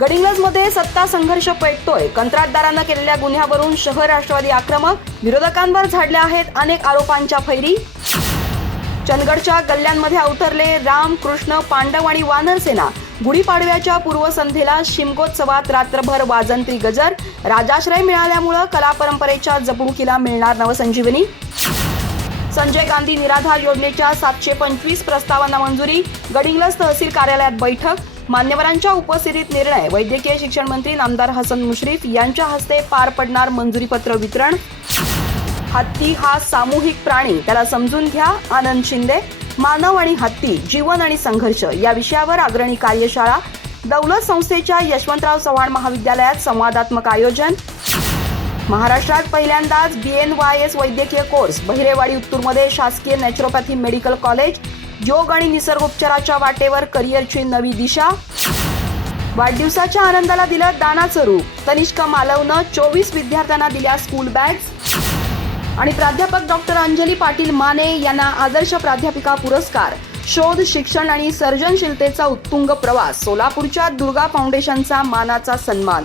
गडिंग्लजमध्ये सत्ता संघर्ष पेटतोय. कंत्राटदारांना केलेल्या गुन्ह्यावरून शहर राष्ट्रवादी आक्रमक विरोधकांवर झाडल्या आहेत अनेक आरोपांच्या फैरी. चंदगडच्या गल्ल्यांमध्ये अवतरले राम कृष्ण पांडव आणि वानर सेना. गुढीपाडव्याच्या पूर्वसंध्येला शिमगोत्सवात रात्रभर वाजंत्री गजर. राजाश्रय मिळाल्यामुळं कला परंपरेच्या जपणुकीला मिळणार नवसंजीवनी. संजय गांधी निराधार योजनेच्या सातशे पंचवीस प्रस्तावांना मंजुरी. गडिंग्लज तहसील कार्यालयात बैठक. मान्यवरांच्या उपस्थितीत निर्णय वैद्यकीय शिक्षण मंत्री नामदार हसन मुश्रीफ यांच्या हस्ते पार पडणार मंजुरीपत्र वितरण. हत्ती हा सामूहिक प्राणी त्याला समजून घ्या आनंद शिंदे. मानव आणि हत्ती जीवन आणि संघर्ष या विषयावर अग्रणी कार्यशाळा दौलत संस्थेच्या यशवंतराव चव्हाण महाविद्यालयात संवादात्मक आयोजन. महाराष्ट्रात पहिल्यांदाच बी एन वाय एस वैद्यकीय कोर्स बहिरेवाडी उत्तूरमध्ये शासकीय नॅचरोपॅथी मेडिकल कॉलेज योग आणि निसर्गोपचाराच्या वाटेवर करिअरची नवी दिशा? वाढदिवसाच्या आनंदाला दिलं दानाचं रूप. तनिष्का मालवनं चोवीस विद्यार्थ्यांना दिल्या स्कूल बॅग्स आणि प्राध्यापक डॉक्टर अंजली पाटील माने यांना आदर्श प्राध्यापिका पुरस्कार. शोध शिक्षण आणि सर्जनशीलतेचा उत्तुंग प्रवास. सोलापूरच्या दुर्गा फाउंडेशनचा मानाचा सन्मान.